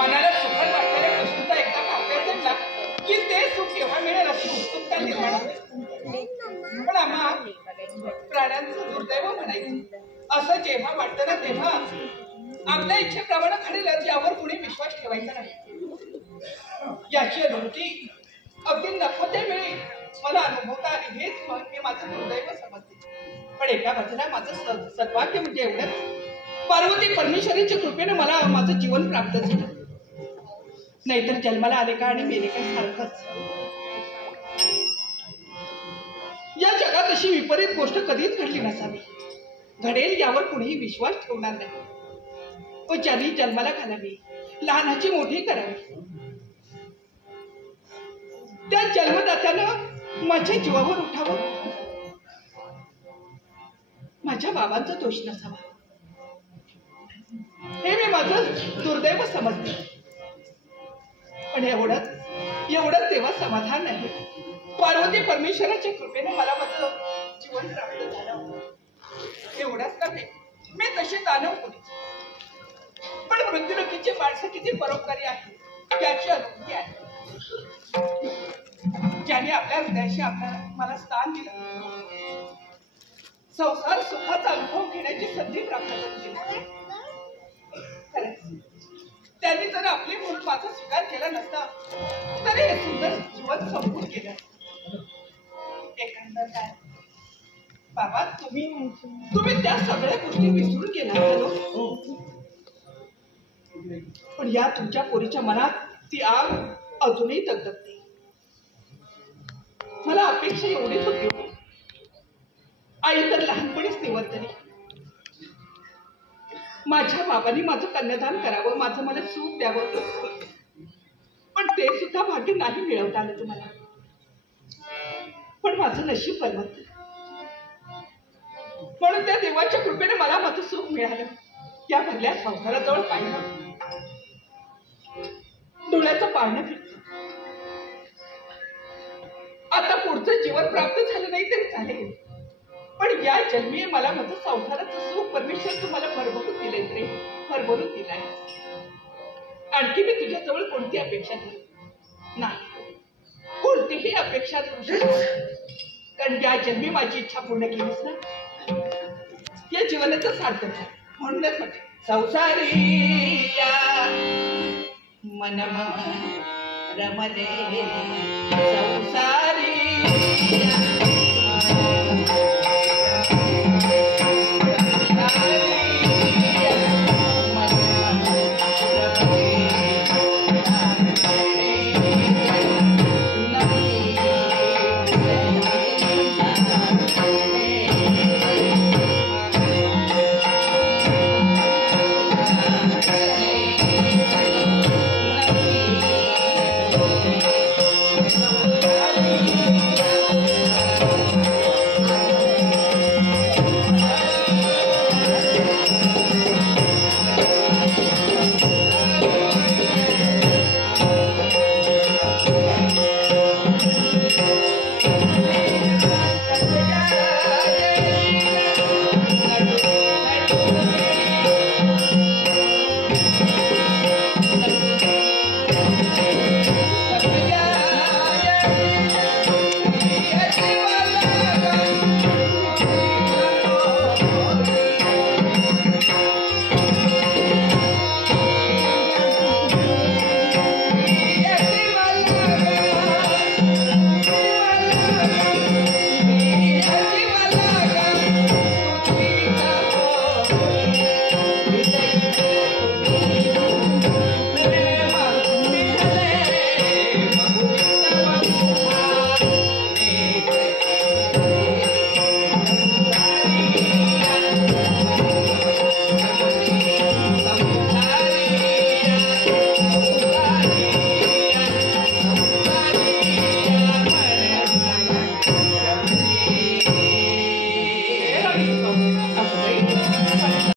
मनाला सुखद वाटणाऱ्या गोष्टीचा एकदा काव्य जडला की ते सुख केव्हा मिळेल अशी उत्सुकता निर्माण होते. पण आम्हा प्राण्यांचं दुर्दैव म्हणायचं असं जेव्हा वाटतं ना तेव्हा आपल्या इच्छेप्रमाणे घडेल यावर कुणी विश्वास ठेवायचा नाही. याची अनुभूती अगदी नको त्या वेळी मला अनुभवता आली. हेच हे माझं दुर्दैव समजते. पण एका बाजूला माझं सद्भाग्य म्हणजे एवढंच पार्वती परमेश्वरीच्या कृपेने मला माझं जीवन प्राप्त झालं. नाहीतर जन्माला आले का आणि मेले काय सारखंच. या जगात अशी विपरीत गोष्ट कधीच घडली नसावी. घडेल यावर कुणीही विश्वास ठेवणार नाही. व ज्यांनी जन्माला घालावी लहानाची मोठी करावी त्या जन्मदात्यानं माझ्या जीवावर उठावं. माझ्या बाबांचा दोष नसावा हे मी माझं दुर्दैव समजते. पण एवढं तेव्हा समाधान नाही. पार्वती परमेश्वराच्या कृपेने मला माझं जीवन प्राप्त झालं. एवढंच नव्हे मी तसे दानव होते. पण मृत्यूलोकीची माणसं किती परोपकारी आहे याची अनुभूती आहे. ज्याने आपल्या हृदयाशी मला स्थान दिलं, संसार सुखाचा अनुभव घेण्याची संधी प्राप्त करून दिली. त्यांनी जर आपले म्हणून माझा स्वीकार केला नसता तरी हे सुंदर जीवन संपून गेलं. एकंदर काय बाबा तुम्ही त्या सगळ्या गोष्टी विसरून गेला. पण या तुमच्या पोरीच्या मनात ती आग अजूनही दगदगते. मला अपेक्षा एवढीच होती. आई तर लहानपणीच निवर्तली. माझ्या बाबांनी माझं कन्यादान करावं, माझं मला सुख द्यावं. पण ते सुद्धा भाग्य नाही मिळवता आलं तुम्हाला. पण माझं नशीब बलवत म्हणून त्या देवाच्या कृपेने मला माझं सुख मिळालं. या भरल्या संसाराजवळ पाहिलं डोळ्याचं पारणं फिरलं. आता पुढचं जीवन प्राप्त झालं नाही तरी चालेल. पण या जन्मी मला माझं संसाराचं सुख परमेश्वर तुम्हाला भरभरून दिलंय रे, भरभरून दिलाय. आणखी मी तुझ्याजवळ कोणती अपेक्षा धरू नाही. कोणतीही अपेक्षा धरू शकतो. कारण या जन्मी माझी इच्छा पूर्ण केलीस ना या जीवनाचं सार्थक आहे. म्हणूनच म्हणते संसारी मन रमले संसारी